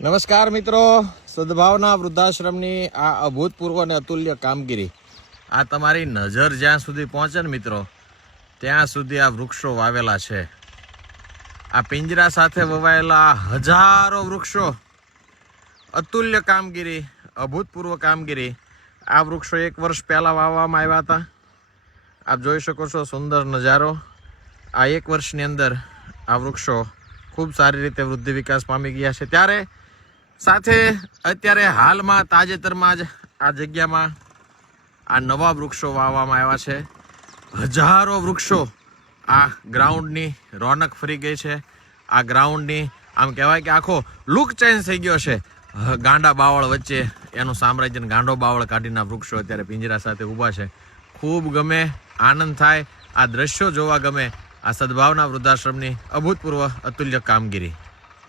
નમસ્કાર મિત્રો, સદભાવના વૃદ્ધાશ્રમની આ અભૂતપૂર્વ અને અતુલ્ય કામગીરી, આ તમારી નજર જ્યાં સુધી પહોંચે ને મિત્રો, ત્યાં સુધી આ વૃક્ષો વાવેલા છે. આ પિંજરા સાથે વવાયેલા હજારો વૃક્ષો, અતુલ્ય કામગીરી, અભૂતપૂર્વ કામગીરી. આ વૃક્ષો 1 વર્ષ પહેલાં વાવવામાં આવ્યા હતા. આપ જોઈ શકો છો સુંદર નજારો. આ 1 વર્ષની અંદર આ વૃક્ષો ખૂબ સારી રીતે વૃદ્ધિ વિકાસ પામી ગયા છે. ત્યારે સાથે અત્યારે હાલમાં તાજેતરમાં જ આ જગ્યામાં આ નવા વૃક્ષો વાવવામાં આવ્યા છે. હજારો વૃક્ષો. આ ગ્રાઉન્ડની રોનક ફરી ગઈ છે. આ ગ્રાઉન્ડની આમ કહેવાય કે આખો લુક ચેન્જ થઈ ગયો છે. ગાંડા બાવળ વચ્ચે એનું સામ્રાજ્ય, ગાંડો બાવળ કાઢીને વૃક્ષો અત્યારે પિંજરા સાથે ઊભા છે. ખૂબ ગમે, આનંદ થાય, આ દ્રશ્યો જોવા ગમે. આ સદભાવના વૃદ્ધાશ્રમની અભૂતપૂર્વ અતુલ્ય કામગીરી.